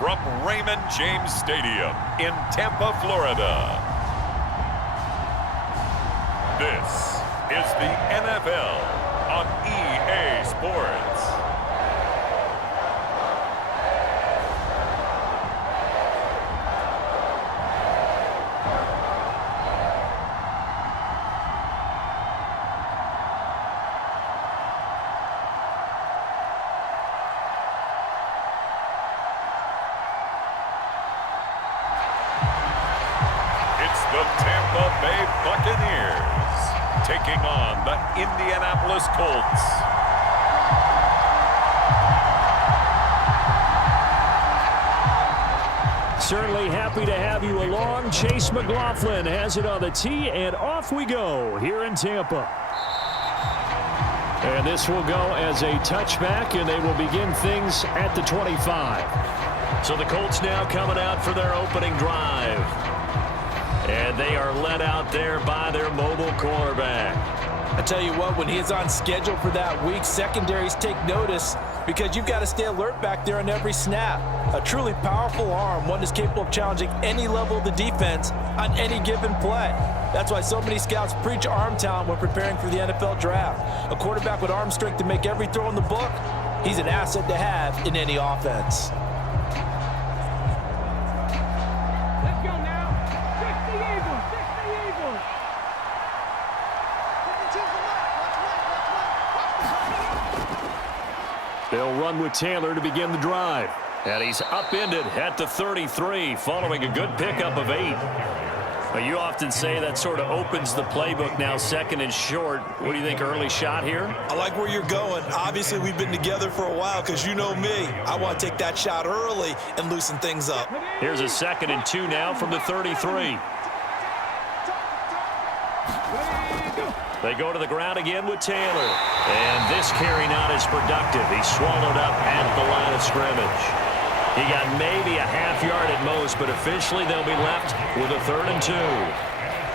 from Raymond James Stadium in Tampa, Florida. This is the NFL on EA Sports. The Tampa Bay Buccaneers taking on the Indianapolis Colts. Certainly happy to have you along. Chase McLaughlin has it on the tee, and off we go here in Tampa. And this will go as a touchback, and they will begin things at the 25. So the Colts now coming out for their opening drive. And they are led out there by their mobile quarterback. I tell you what, when he's on schedule for that week, secondaries take notice because you've got to stay alert back there on every snap. A truly powerful arm, one that's capable of challenging any level of the defense on any given play. That's why so many scouts preach arm talent when preparing for the NFL draft. A quarterback with arm strength to make every throw in the book, he's an asset to have in any offense. They'll run with Taylor to begin the drive. And he's upended at the 33 following a good pickup of 8. Now, you often say that sort of opens the playbook now, second and short. What do you think, early shot here? I like where you're going. Obviously, we've been together for a while because you know me. I want to take that shot early and loosen things up. Here's a 2nd and 2 now from the 33. They go to the ground again with Taylor. And this carry not as productive. He's swallowed up at the line of scrimmage. He got maybe a half yard at most, but officially they'll be left with a 3rd and 2.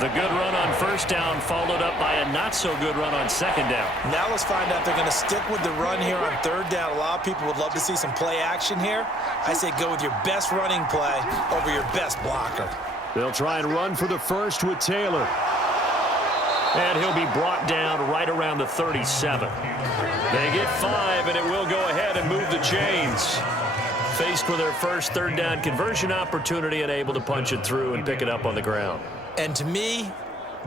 The good run on first down followed up by a not-so-good run on second down. Now let's find out if they're going to stick with the run here on 3rd down. A lot of people would love to see some play action here. I say go with your best running play over your best blocker. They'll try and run for the first with Taylor. And he'll be brought down right around the 37. They get 5, and it will go ahead and move the chains. Faced with their first 3rd down conversion opportunity and able to punch it through and pick it up on the ground. And to me,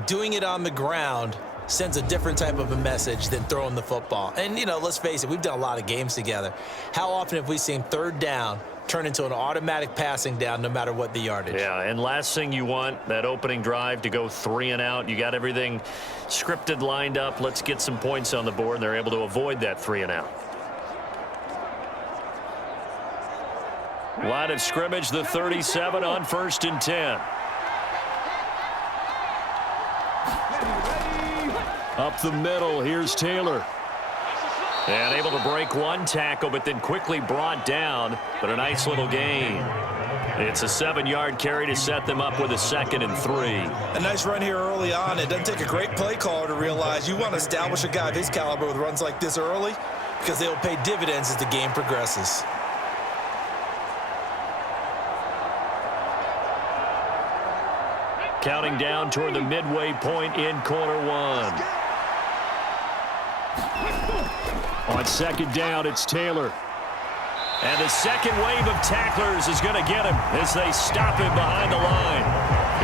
doing it on the ground sends a different type of a message than throwing the football. And, you know, let's face it, we've done a lot of games together. How often have we seen 3rd down turn into an automatic passing down no matter what the yardage? Yeah, and last thing you want, that opening drive to go 3 and out. You got everything scripted, lined up. Let's get some points on the board, and they're able to avoid that 3 and out. Line of scrimmage, the 37 on 1st and 10. Up the middle, here's Taylor. And able to break one tackle, but then quickly brought down. But a nice little gain. It's a 7-yard carry to set them up with a 2nd and 3. A nice run here early on. It doesn't take a great play caller to realize you want to establish a guy of his caliber with runs like this early because they will pay dividends as the game progresses. Counting down toward the midway point in quarter 1. On 2nd down, it's Taylor. And the second wave of tacklers is going to get him as they stop him behind the line.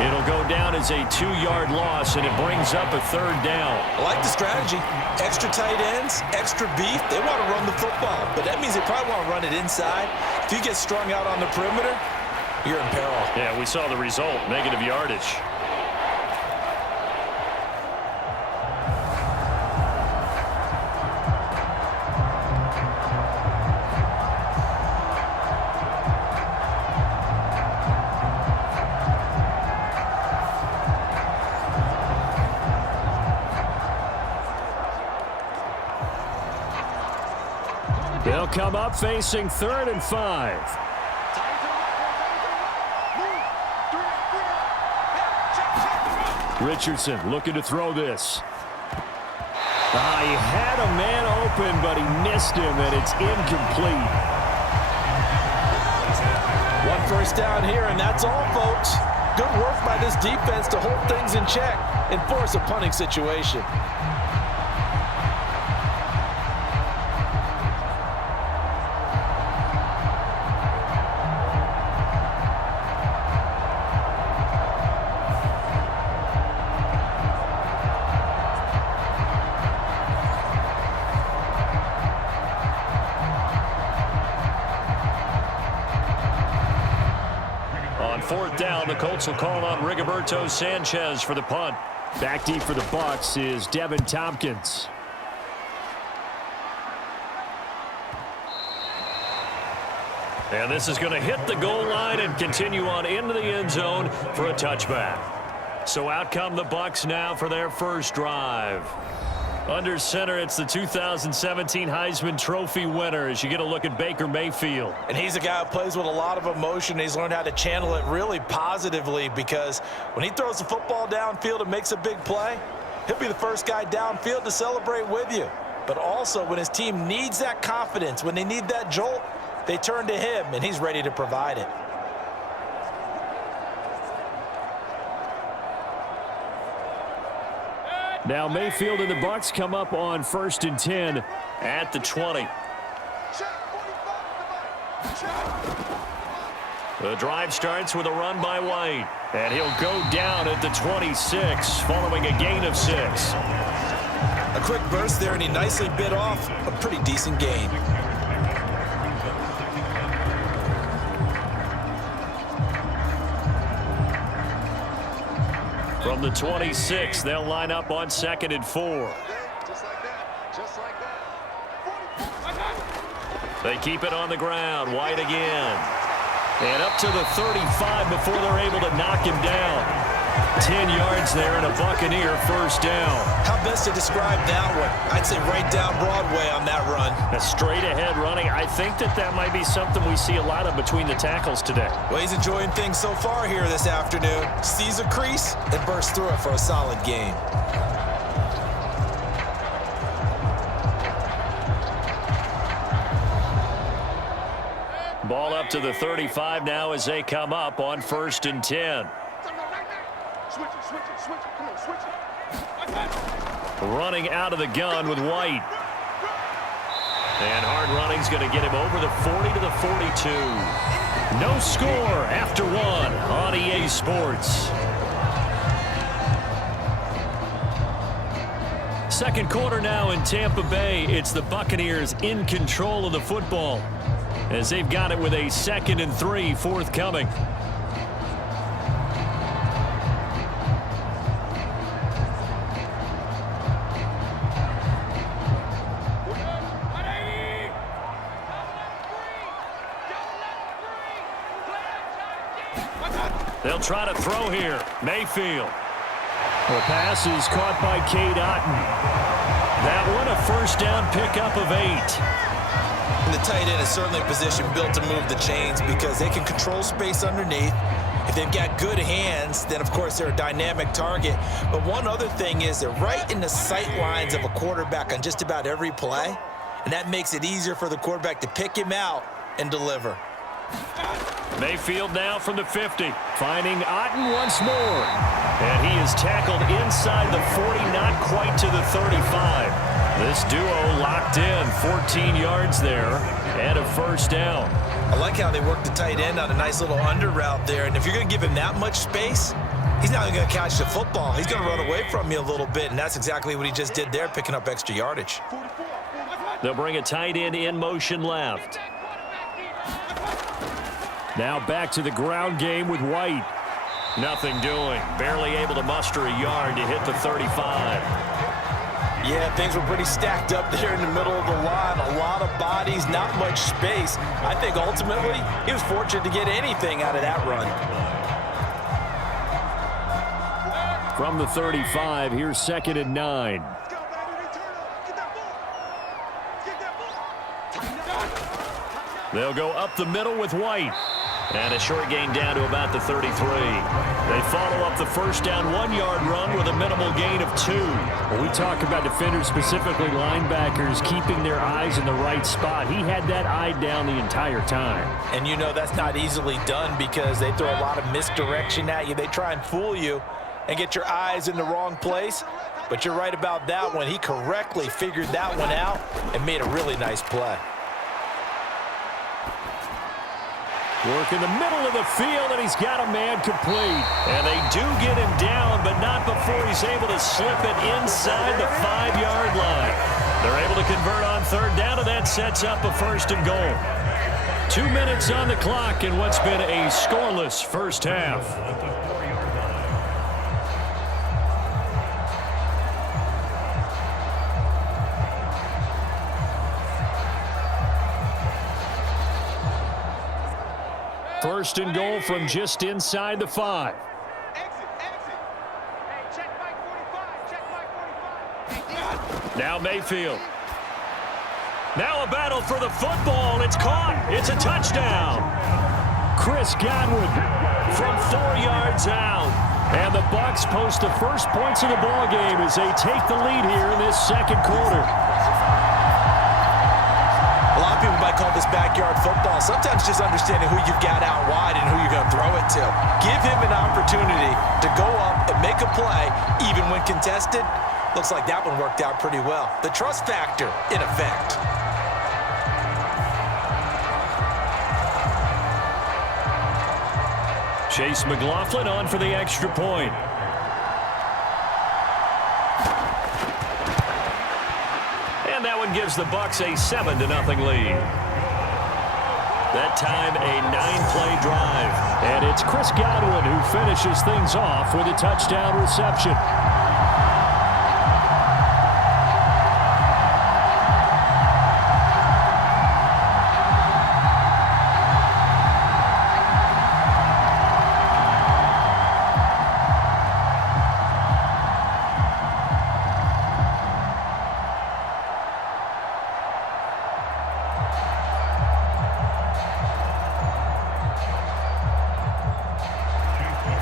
It'll go down as a 2-yard loss, and it brings up a 3rd down. I like the strategy. Extra tight ends, extra beef. They want to run the football, but that means they probably want to run it inside. If you get strung out on the perimeter, you're in peril. Yeah, we saw the result, negative yardage. They'll come up facing 3rd and 5. Richardson looking to throw this. He had a man open, but he missed him, and it's incomplete. first down here, and that's all, folks. Good work by this defense to hold things in check and force a punting situation. Fourth down, the Colts will call on Rigoberto Sanchez for the punt. Back deep for the Bucs is Devin Tompkins. And this is going to hit the goal line and continue on into the end zone for a touchback. So out come the Bucs now for their first drive. Under center, it's the 2017 Heisman Trophy winner as you get a look at Baker Mayfield. And he's a guy who plays with a lot of emotion. He's learned how to channel it really positively because when he throws the football downfield and makes a big play, he'll be the first guy downfield to celebrate with you. But also when his team needs that confidence, when they need that jolt, they turn to him, and he's ready to provide it. Now Mayfield and the Bucs come up on 1st and 10 at the 20. The drive starts with a run by White, and he'll go down at the 26 following a gain of 6. A quick burst there, and he nicely bit off a pretty decent gain. From the 26, they'll line up on 2nd and 4. They keep it on the ground. White again. And up to the 35 before they're able to knock him down. 10 yards there and a Buccaneer first down. How best to describe that one? I'd say right down Broadway on that run. A straight ahead running. I think that might be something we see a lot of between the tackles today. Well, he's enjoying things so far here this afternoon. Sees a crease and bursts through it for a solid gain. Ball up to the 35 now as they come up on 1st and 10. Running out of the gun with White. And hard running's going to get him over the 40 to the 42. No score after 1 on EA Sports. Second quarter now in Tampa Bay. It's the Buccaneers in control of the football as they've got it with a 2nd and 3 forthcoming. They'll try to throw here. Mayfield. The pass is caught by Cade Otton. That one a first down pickup of 8. And the tight end is certainly a position built to move the chains because they can control space underneath. If they've got good hands, then of course they're a dynamic target. But one other thing is they're right in the sight lines of a quarterback on just about every play. And that makes it easier for the quarterback to pick him out and deliver. Mayfield now from the 50. Finding Otton once more. And he is tackled inside the 40, not quite to the 35. This duo locked in, 14 yards there, and a first down. I like how they work the tight end on a nice little under route there. And if you're going to give him that much space, he's not going to catch the football. He's going to run away from you a little bit, and that's exactly what he just did there, picking up extra yardage. They'll bring a tight end in motion left. Now back to the ground game with White. Nothing doing. Barely able to muster a yard to hit the 35. Yeah, things were pretty stacked up there in the middle of the line. A lot of bodies, not much space. I think ultimately he was fortunate to get anything out of that run. From the 35, here's 2nd and 9. They'll go up the middle with White. And a short gain down to about the 33. They follow up the first down 1-yard run with a minimal gain of 2. When we talk about defenders, specifically linebackers, keeping their eyes in the right spot, he had that eye down the entire time. And you know that's not easily done because they throw a lot of misdirection at you. They try and fool you and get your eyes in the wrong place. But you're right about that one. He correctly figured that one out and made a really nice play. Work in the middle of the field, and he's got a man complete. And they do get him down, but not before he's able to slip it inside the 5-yard line. They're able to convert on third down, and that sets up a first and goal. 2 minutes on the clock in what's been a scoreless first half. First and goal from just inside the 5. Now Mayfield. Now a battle for the football. It's caught. It's a touchdown. Chris Godwin From 4 yards out. And the Bucs post the first points of the ball game as they take the lead here in this second quarter. A lot of people might call this backyard football. Sometimes just understanding who you've got out wide and who you're going to throw it to. Give him an opportunity to go up and make a play, even when contested. Looks like that one worked out pretty well. The trust factor, in effect. Chase McLaughlin on for the extra point. And that one gives the Bucs a 7-0 lead. That time a 9-play drive. And it's Chris Godwin who finishes things off with a touchdown reception.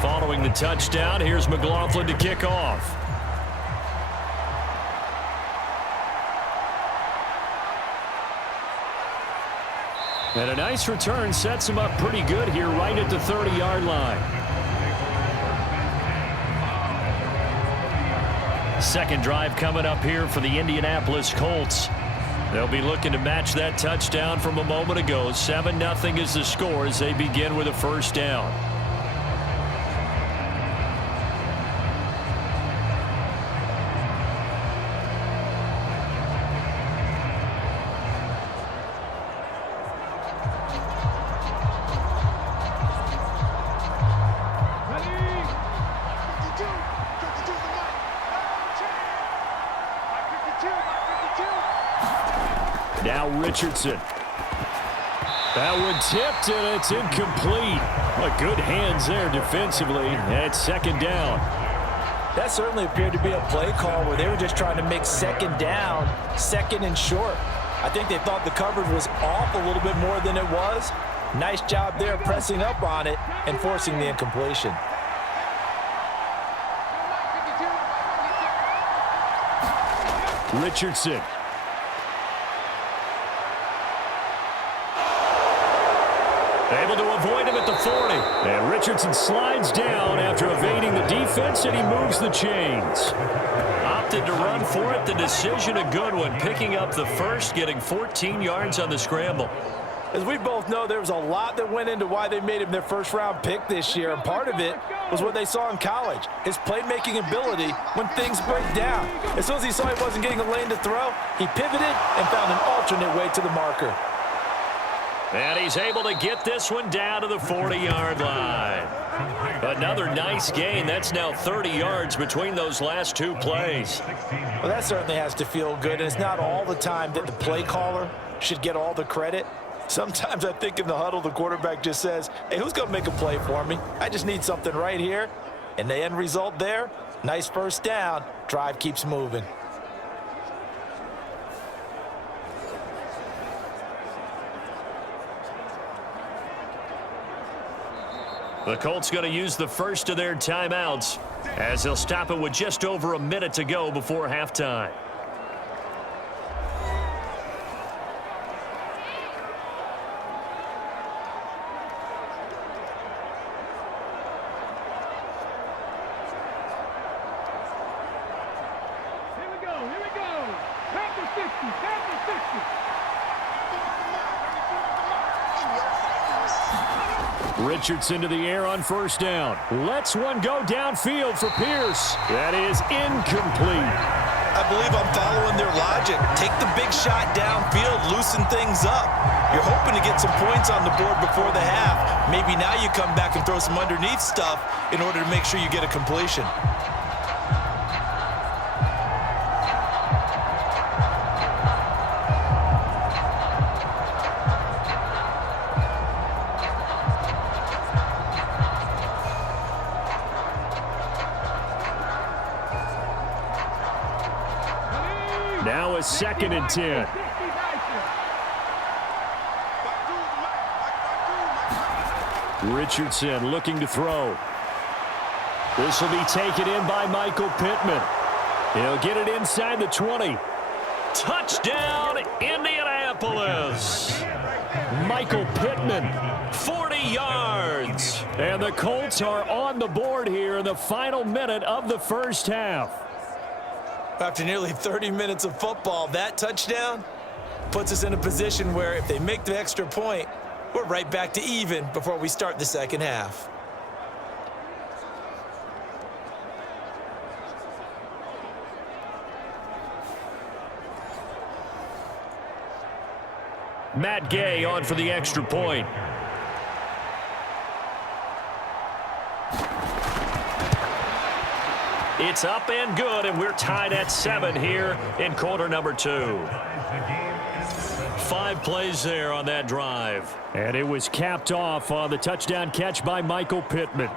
Following the touchdown, here's McLaughlin to kick off. And a nice return sets him up pretty good here right at the 30-yard line. Second drive coming up here for the Indianapolis Colts. They'll be looking to match that touchdown from a moment ago. 7-0 is the score as they begin with a first down. Now Richardson. That one tipped, and it's incomplete. But good hands there defensively at second down. That certainly appeared to be a play call where they were just trying to make second down, second and short. I think they thought the coverage was off a little bit more than it was. Nice job there pressing up on it and forcing the incompletion. Richardson. Able to avoid him at the 40. And Richardson slides down after evading the defense, and he moves the chains. Opted to run for it. The decision a good one. Picking up the first, getting 14 yards on the scramble. As we both know, there was a lot that went into why they made him their first-round pick this year, and part of it was what they saw in college, his playmaking ability when things break down. As soon as he saw he wasn't getting a lane to throw, he pivoted and found an alternate way to the marker. And he's able to get this one down to the 40-yard line. Another nice gain. That's now 30 yards between those last two plays. Well, that certainly has to feel good, and it's not all the time that the play caller should get all the credit. Sometimes I think in the huddle, the quarterback just says, hey, who's going to make a play for me? I just need something right here. And the end result there, nice first down. Drive keeps moving. The Colts going to use the first of their timeouts as they'll stop it with just over a minute to go before halftime. Richardson to the air on first down. Lets one go downfield for Pierce. That is incomplete. I believe I'm following their logic. Take the big shot downfield, loosen things up. You're hoping to get some points on the board before the half. Maybe now you come back and throw some underneath stuff in order to make sure you get a completion. Now a 2nd and 10. Richardson looking to throw. This will be taken in by Michael Pittman. He'll get it inside the 20. Touchdown, Indianapolis. Michael Pittman, 40 yards. And the Colts are on the board here in the final minute of the first half. After nearly 30 minutes of football, that touchdown puts us in a position where if they make the extra point, we're right back to even before we start the second half. Matt Gay on for the extra point. It's up and good, and we're tied at 7 here in quarter number 2. 5 plays there on that drive. And it was capped off on the touchdown catch by Michael Pittman.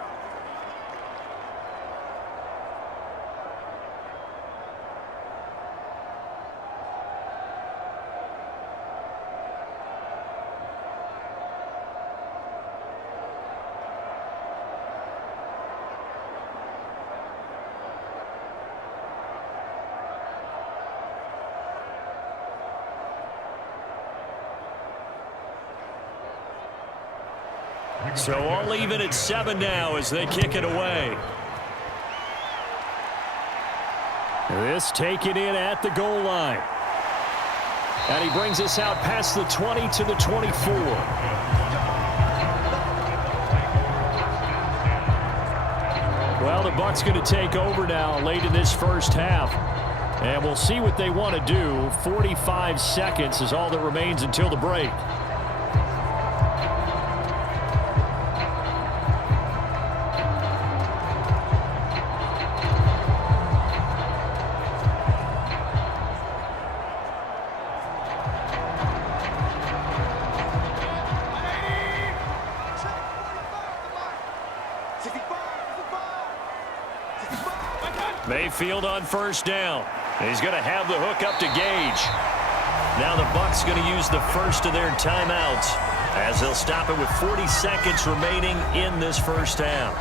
So all even at 7 now as they kick it away. This taken in at the goal line. And he brings us out past the 20 to the 24. Well, the Bucs going to take over now late in this first half. And we'll see what they want to do. 45 seconds is all that remains until the break. Mayfield on first down. He's going to have the hook up to Gage. Now the Bucs going to use the first of their timeouts as they'll stop it with 40 seconds remaining in this first half.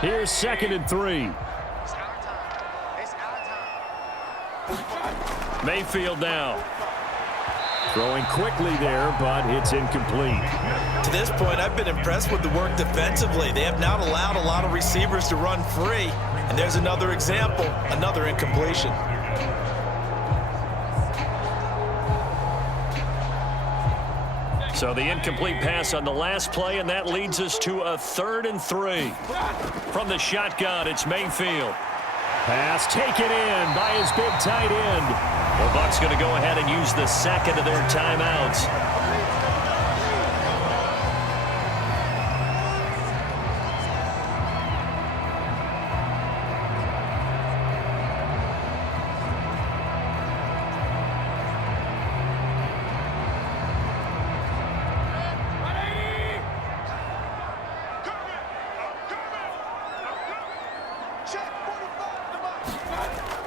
Here's 2nd and 3. Mayfield now. Throwing quickly there, but it's incomplete. To this point, I've been impressed with the work defensively. They have not allowed a lot of receivers to run free. And there's another example, another incompletion. So the incomplete pass on the last play, and that leads us to a 3rd and 3. From the shotgun, it's Mayfield. Pass taken in by his big tight end. The Bucs going to go ahead and use the second of their timeouts.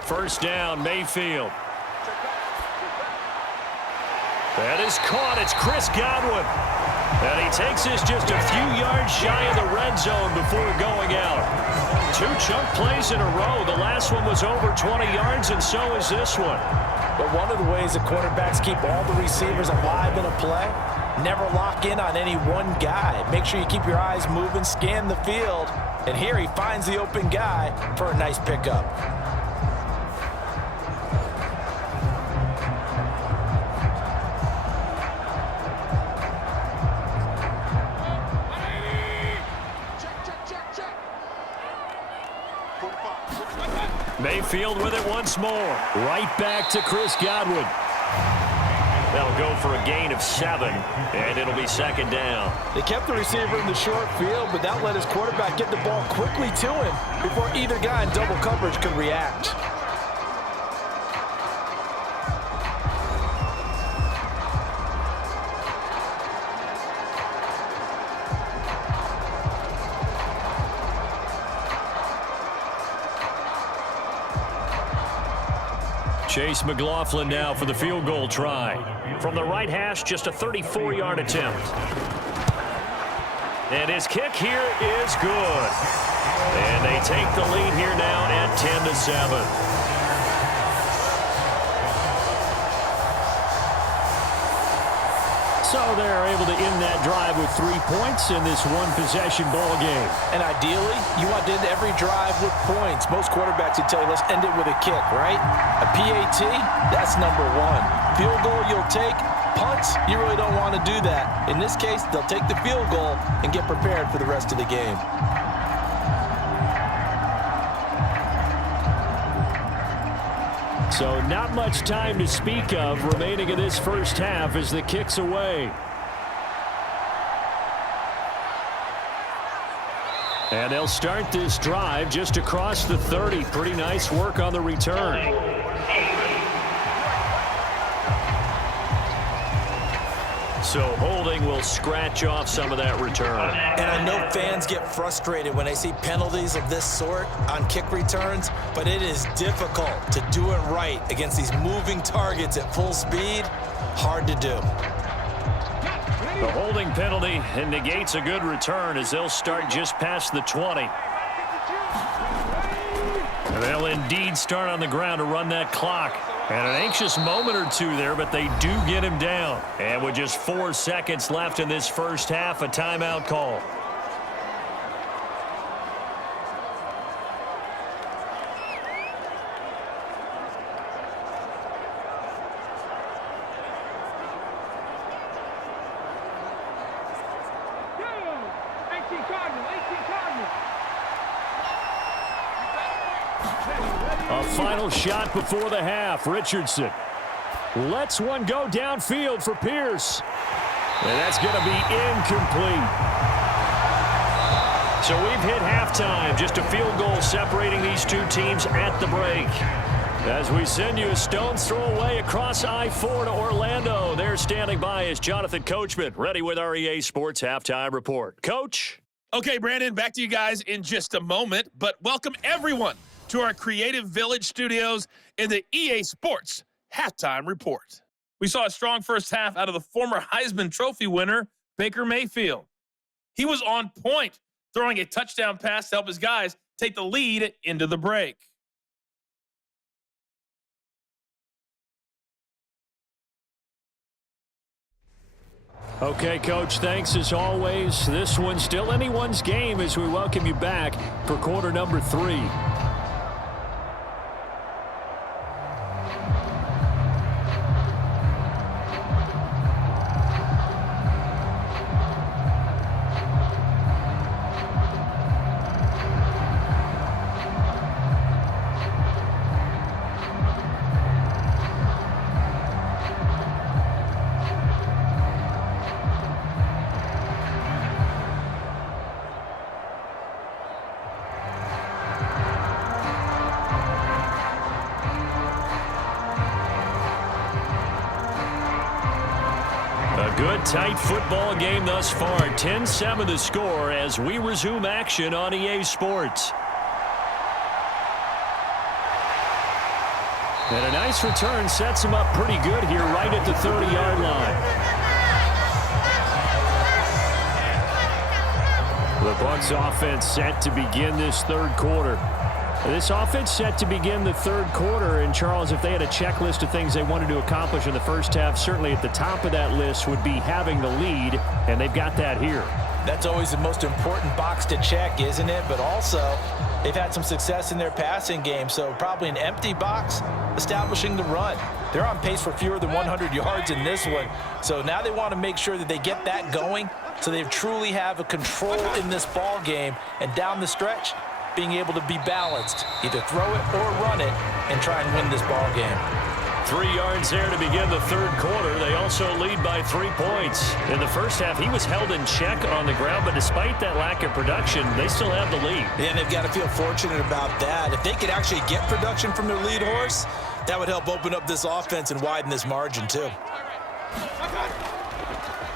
First down, Mayfield. That is caught. It's Chris Godwin. And he takes this just a few yards shy of the red zone before going out. 2 chunk plays in a row. The last one was over 20 yards, and so is this one. But one of the ways the quarterbacks keep all the receivers alive in a play, never lock in on any one guy. Make sure you keep your eyes moving, scan the field. And here he finds the open guy for a nice pickup. Mayfield with it once more. Right back to Chris Godwin. They'll go for a gain of 7, and it'll be second down. They kept the receiver in the short field, but that let his quarterback get the ball quickly to him before either guy in double coverage could react. Chase McLaughlin now for the field goal try. From the right hash, just a 34-yard attempt. And his kick here is good. And they take the lead here now at 10-7. So they're able to end that drive with 3 points in this one-possession ball game. And ideally, you want to end every drive with points. Most quarterbacks would tell you, let's end it with a kick, right? A PAT, that's number 1. Field goal you'll take. Punts, you really don't want to do that. In this case, they'll take the field goal and get prepared for the rest of the game. So not much time to speak of remaining in this first half as the kick's away. And they'll start this drive just across the 30. Pretty nice work on the return. So holding will scratch off some of that return. And I know fans get frustrated when they see penalties of this sort on kick returns, but it is difficult to do it right against these moving targets at full speed. Hard to do. The holding penalty negates a good return as they'll start just past the 20. And they'll indeed start on the ground to run that clock. And an anxious moment or two there, but they do get him down. And with just 4 seconds left in this first half, a timeout call. A final shot before the half. Richardson lets one go downfield for Pierce. And that's going to be incomplete. So we've hit halftime. Just a field goal separating these two teams at the break. As we send you a stone's throw away across I-4 to Orlando. There standing by is Jonathan Coachman, ready with our EA Sports Halftime Report. Coach? Okay, Brandon, back to you guys in just a moment. But welcome everyone to our Creative Village studios in the EA Sports Halftime Report. We saw a strong first half out of the former Heisman Trophy winner, Baker Mayfield. He was on point, throwing a touchdown pass to help his guys take the lead into the break. Okay, Coach, thanks as always. This one's still anyone's game as we welcome you back for quarter number 3. Good tight football game thus far. 10-7 the score as we resume action on EA Sports. And a nice return sets him up pretty good here right at the 30-yard line. The Bucs offense set to begin this third quarter. This offense set to begin the third quarter. And, Charles, if they had a checklist of things they wanted to accomplish in the first half, certainly at the top of that list would be having the lead, and they've got that here. That's always the most important box to check, isn't it? But also, they've had some success in their passing game, so probably an empty box establishing the run. They're on pace for fewer than 100 yards in this one, so now they want to make sure that they get that going so they truly have a control in this ball game, and down the stretch, being able to be balanced, either throw it or run it, and try and win this ball game. 3 yards there to begin the third quarter. They also lead by 3 points. In the first half, he was held in check on the ground, but despite that lack of production, they still have the lead. Yeah, and they've got to feel fortunate about that. If they could actually get production from their lead horse, that would help open up this offense and widen this margin too.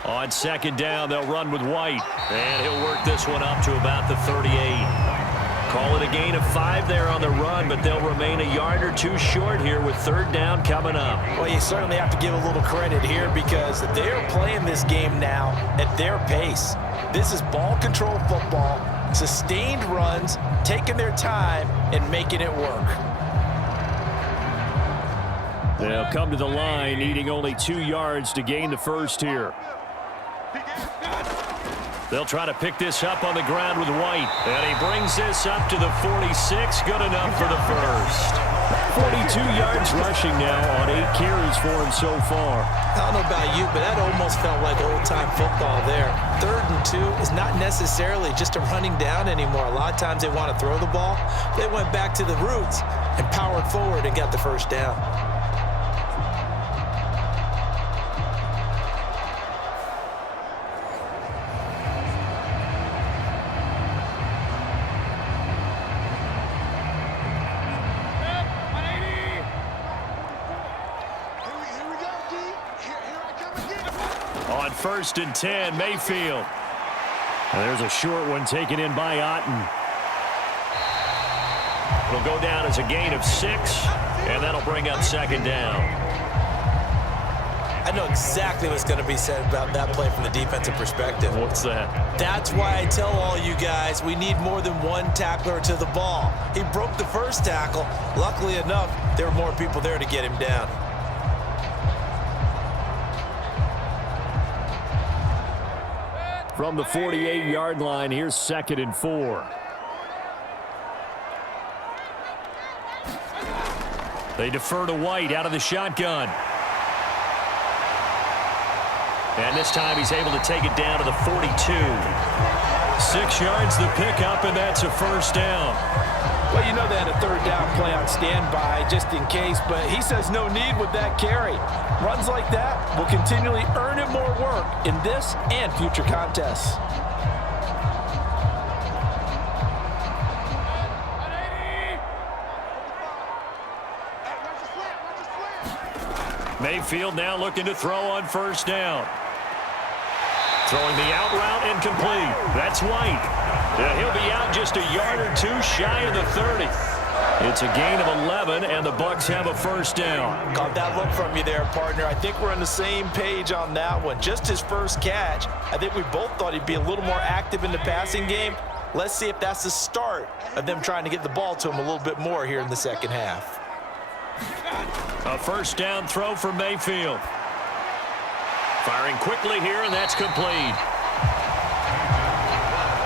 On second down, they'll run with White, and he'll work this one up to about the 38. Call it a gain of 5 there on the run, but they'll remain a yard or two short here with third down coming up. Well, you certainly have to give a little credit here because they're playing this game now at their pace. This is ball control football, sustained runs, taking their time and making it work. They'll come to the line, needing only 2 yards to gain the first here. They'll try to pick this up on the ground with White. And he brings this up to the 46. Good enough for the first. 42 yards rushing now on 8 carries for him so far. I don't know about you, but that almost felt like old-time football there. 3rd and 2 is not necessarily just a running down anymore. A lot of times they want to throw the ball. They went back to the roots and powered forward and got the first down. On 1st and 10, Mayfield. And there's a short one taken in by Otten. It'll go down as a gain of 6, and that'll bring up second down. I know exactly what's going to be said about that play from the defensive perspective. What's that? That's why I tell all you guys we need more than one tackler to the ball. He broke the first tackle. Luckily enough, there were more people there to get him down. From the 48-yard line, here's 2nd and 4. They defer to White out of the shotgun. And this time he's able to take it down to the 42. 6 yards the pickup, and that's a first down. Well, you know they had a 3rd down play on standby just in case, but he says no need with that carry. Runs like that will continually earn him more work in this and future contests. Mayfield now looking to throw on 1st down. Throwing the out route incomplete. That's White. He'll be out just a yard or 2 shy of the 30. It's a gain of 11, and the Bucs have a first down. Got that look from you there, partner. I think we're on the same page on that one. Just his first catch. I think we both thought he'd be a little more active in the passing game. Let's see if that's the start of them trying to get the ball to him a little bit more here in the second half. A first down throw for Mayfield. Firing quickly here, and that's complete.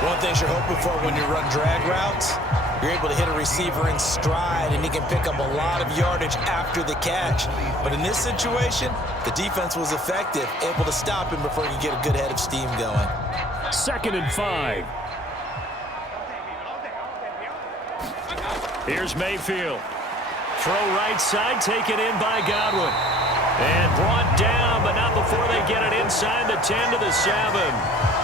One thing you're hoping for when you run drag routes, you're able to hit a receiver in stride, and he can pick up a lot of yardage after the catch. But in this situation, the defense was effective, able to stop him before he could get a good head of steam going. 2nd and 5. Here's Mayfield. Throw right side, taken in by Godwin. And brought down, but not before they get it inside the 10 to the 7.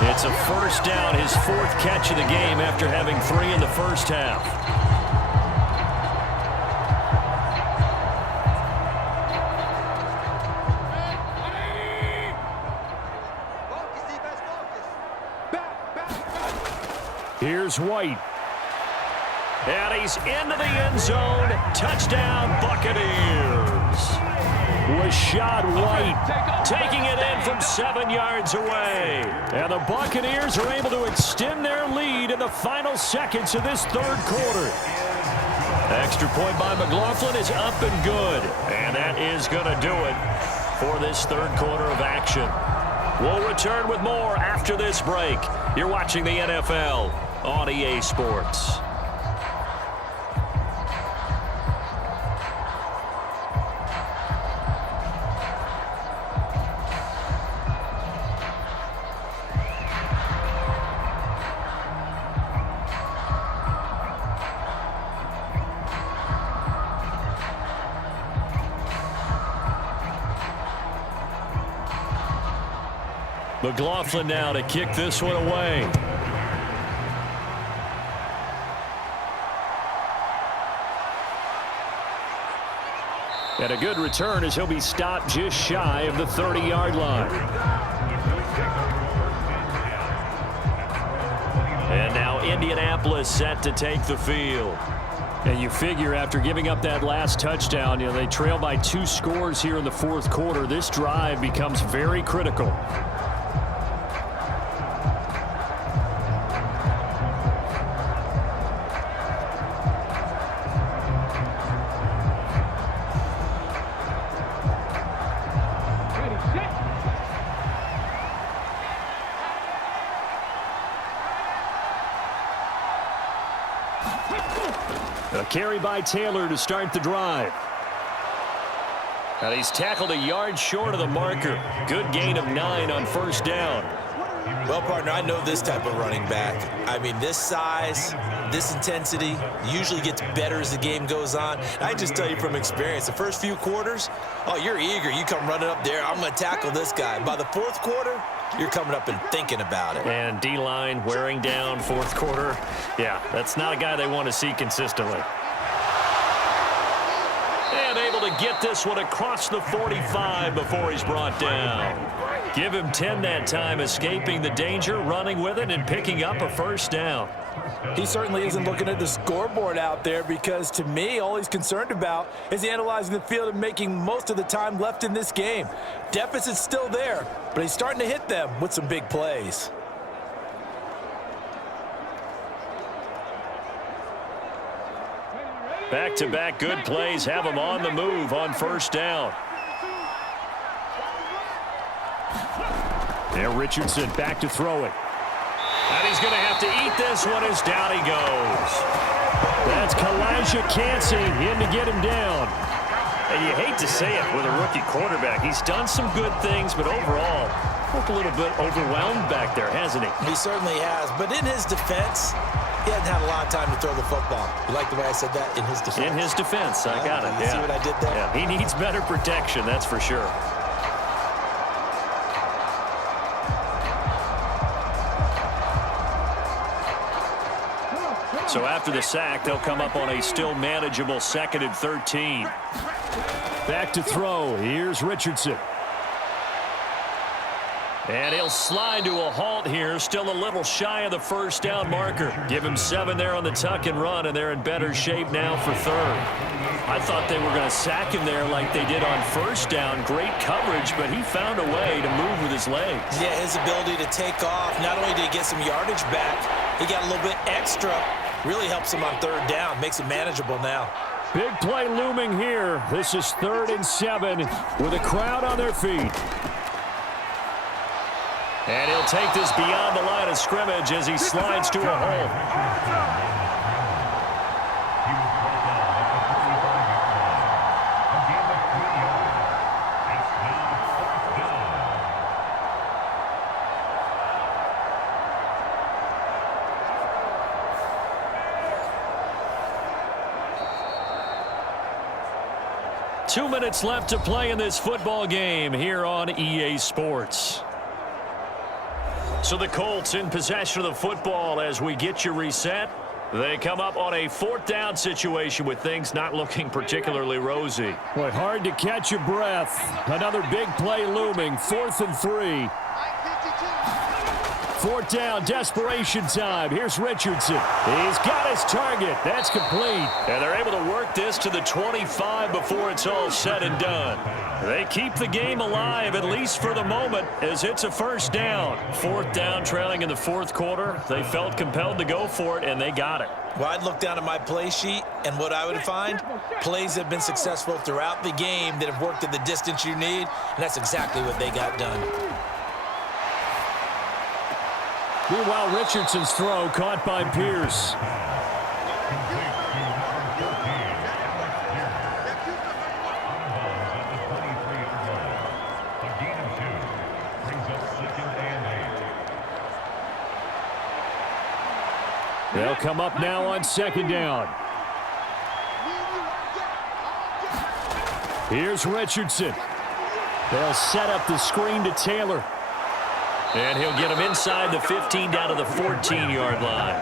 It's a first down, his 4th catch of the game after having 3 in the first half. Here's White. And he's into the end zone. Touchdown, Buccaneers. Rashad White taking it in from 7 yards away. And the Buccaneers are able to extend their lead in the final seconds of this third quarter. Extra point by McLaughlin is up and good. And that is going to do it for this third quarter of action. We'll return with more after this break. You're watching the NFL on EA Sports. McLaughlin now to kick this one away. And a good return as he'll be stopped just shy of the 30-yard line. And now Indianapolis set to take the field. And you figure after giving up that last touchdown, they trail by 2 scores here in the fourth quarter. This drive becomes very critical. A carry by Taylor to start the drive. And he's tackled a yard short of the marker. Good gain of 9 on first down. Well, partner, I know this type of running back. I mean, this size, this intensity usually gets better as the game goes on. I can just tell you from experience, the first few quarters, oh, you're eager. You come running up there, I'm going to tackle this guy. By the fourth quarter, you're coming up and thinking about it. And D-line wearing down fourth quarter. Yeah, that's not a guy they want to see consistently. And able to get this one across the 45 before he's brought down. Give him 10 that time, escaping the danger, running with it, and picking up a first down. He certainly isn't looking at the scoreboard out there because, to me, all he's concerned about is analyzing the field and making most of the time left in this game. Deficit's still there, but he's starting to hit them with some big plays. Back-to-back good plays have him on the move on first down. There, Richardson back to throw it. And he's going to have to eat this one as down he goes. That's Kalijah Cansey in to get him down. And you hate to say it with a rookie quarterback. He's done some good things, but overall, looked a little bit overwhelmed back there, hasn't he? He certainly has. But in his defense, he hasn't had a lot of time to throw the football. You like the way I said that? In his defense? In his defense. I got it. You see what I did there? Yeah, he needs better protection, that's for sure. So after the sack, they'll come up on a still manageable 2nd and 13. Back to throw. Here's Richardson. And he'll slide to a halt here, still a little shy of the first down marker. Give him 7 there on the tuck and run, and they're in better shape now for 3rd. I thought they were going to sack him there like they did on first down. Great coverage, but he found a way to move with his legs. Yeah, his ability to take off, not only did he get some yardage back, he got a little bit extra. Really helps him on 3rd down, makes it manageable now. Big play looming here. This is 3rd and 7 with a crowd on their feet. And he'll take this beyond the line of scrimmage as he slides to a hole. 2 minutes left to play in this football game here on EA Sports. So the Colts in possession of the football as we get you reset. They come up on a 4th down situation with things not looking particularly rosy. Boy, hard to catch your breath. Another big play looming. 4th and 3. 4th down, desperation time. Here's Richardson. He's got his target. That's complete. And they're able to work this to the 25 before it's all said and done. They keep the game alive, at least for the moment, as it's a 1st down. 4th down, trailing in the 4th quarter. They felt compelled to go for it, and they got it. Well, I'd look down at my play sheet, and what I would find, plays have been successful throughout the game that have worked at the distance you need, and that's exactly what they got done. Meanwhile, Richardson's throw caught by Pierce. They'll come up now on 2nd down. Here's Richardson. They'll set up the screen to Taylor. And he'll get him inside the 15 down to the 14-yard line.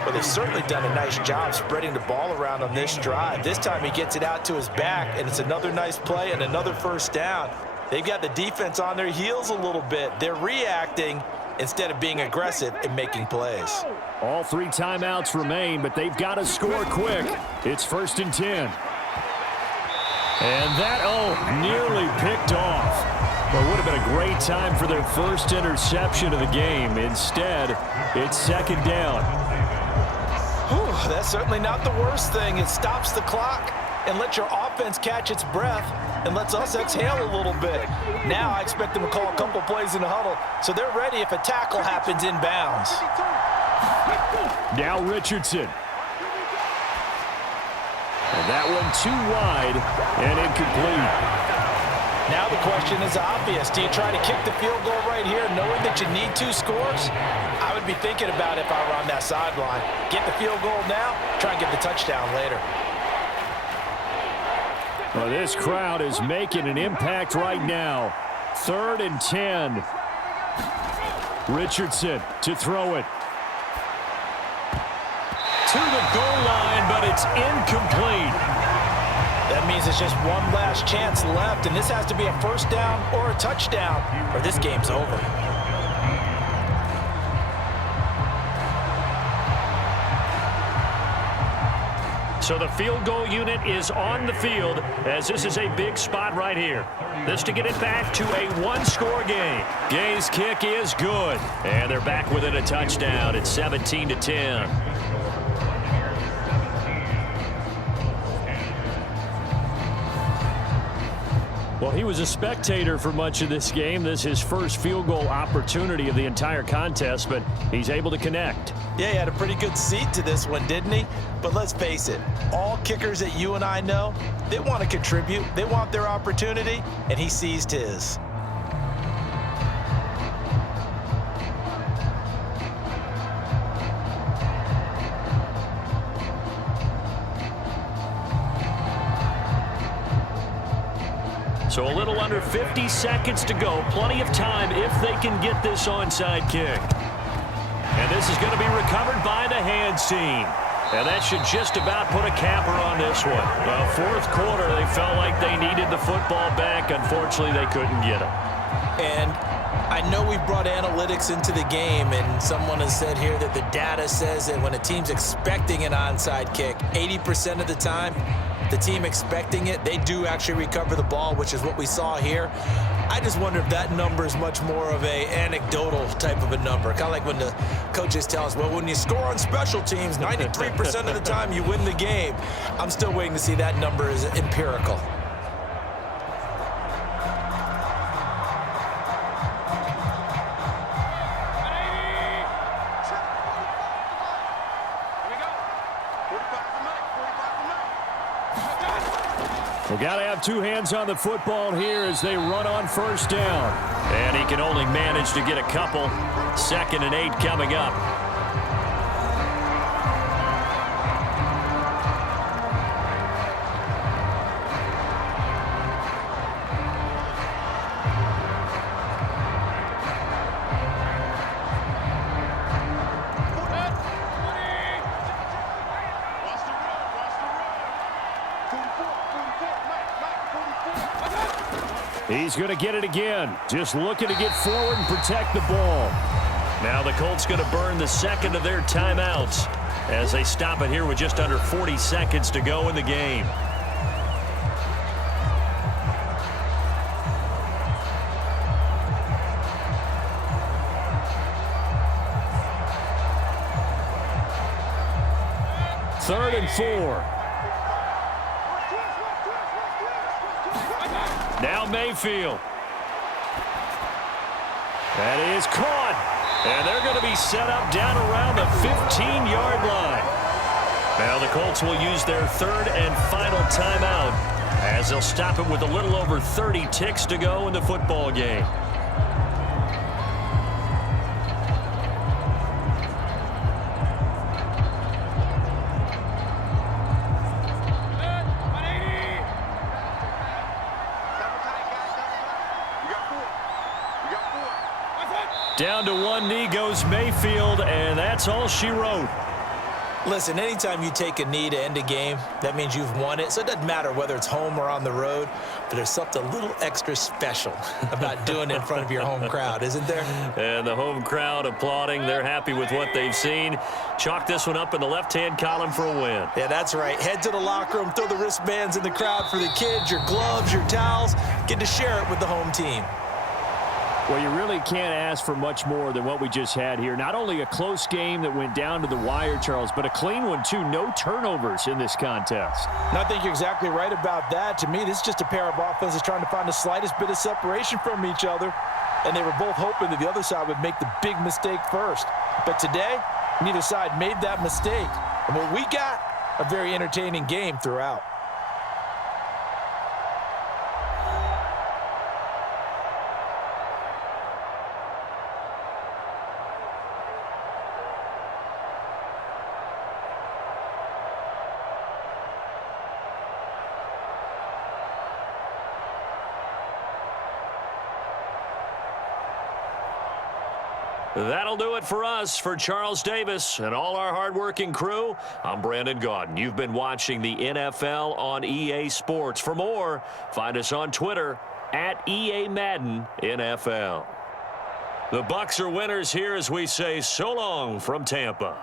Well, they've certainly done a nice job spreading the ball around on this drive. This time he gets it out to his back, and it's another nice play and another 1st down. They've got the defense on their heels a little bit. They're reacting instead of being aggressive and making plays. All 3 timeouts remain, but they've got to score quick. It's 1st and 10. And that, nearly picked off. But would have been a great time for their first interception of the game. Instead, it's 2nd down. Whew, that's certainly not the worst thing. It stops the clock and lets your offense catch its breath and lets us exhale a little bit. Now I expect them to call a couple plays in the huddle, so they're ready if a tackle happens inbounds. Now Richardson. And that one too wide and incomplete. Now the question is obvious. Do you try to kick the field goal right here knowing that you need 2 scores? I would be thinking about it if I were on that sideline. Get the field goal now, try and get the touchdown later. Well, this crowd is making an impact right now. 3rd and 10. Richardson to throw it. To the goal line, but it's incomplete. That means it's just one last chance left, and this has to be a 1st down or a touchdown, or this game's over. So the field goal unit is on the field, as this is a big spot right here. This to get it back to a 1-score game. Gay's kick is good, and they're back within a touchdown. It's 17-10. Well, he was a spectator for much of this game. This is his first field goal opportunity of the entire contest, but he's able to connect. Yeah, he had a pretty good seat to this one, didn't he? But let's face it, all kickers that you and I know, they want to contribute. They want their opportunity, and he seized his. So a little under 50 seconds to go. Plenty of time if they can get this onside kick. And this is going to be recovered by the hands team. And that should just about put a capper on this one. Well, 4th quarter, they felt like they needed the football back. Unfortunately, they couldn't get it. And I know we brought analytics into the game, and someone has said here that the data says that when a team's expecting an onside kick, 80% of the time, the team expecting it, they do actually recover the ball, which is what we saw here. I just wonder if that number is much more of a anecdotal type of a number. Kind of like when the coaches tell us, well, when you score on special teams, 93% of the time you win the game. I'm still waiting to see that number is empirical. We've got to have 2 hands on the football here as they run on 1st down. And he can only manage to get a couple. 2nd and 8 coming up. He's going to get it again. Just looking to get forward and protect the ball. Now the Colts going to burn the second of their timeouts as they stop it here with just under 40 seconds to go in the game. Third and 4. Now Mayfield. That is caught. And they're going to be set up down around the 15-yard line. Now the Colts will use their third and final timeout as they'll stop it with a little over 30 ticks to go in the football game. Down to one knee goes Mayfield, and that's all she wrote. Listen, anytime you take a knee to end a game, that means you've won it. So it doesn't matter whether it's home or on the road, but there's something a little extra special about doing it in front of your home crowd, isn't there? And the home crowd applauding. They're happy with what they've seen. Chalk this one up in the left-hand column for a win. Yeah, that's right. Head to the locker room, throw the wristbands in the crowd for the kids, your gloves, your towels. Get to share it with the home team. Well, you really can't ask for much more than what we just had here. Not only a close game that went down to the wire, Charles, but a clean one, too. No turnovers in this contest. And I think you're exactly right about that. To me, this is just a pair of offenses trying to find the slightest bit of separation from each other, and they were both hoping that the other side would make the big mistake first. But today, neither side made that mistake. And what we got, a very entertaining game throughout. That'll do it for us. For Charles Davis and all our hardworking crew, I'm Brandon Gaudin. You've been watching the NFL on EA Sports. For more, find us on Twitter at EA Madden NFL. The Bucs are winners here as we say so long from Tampa.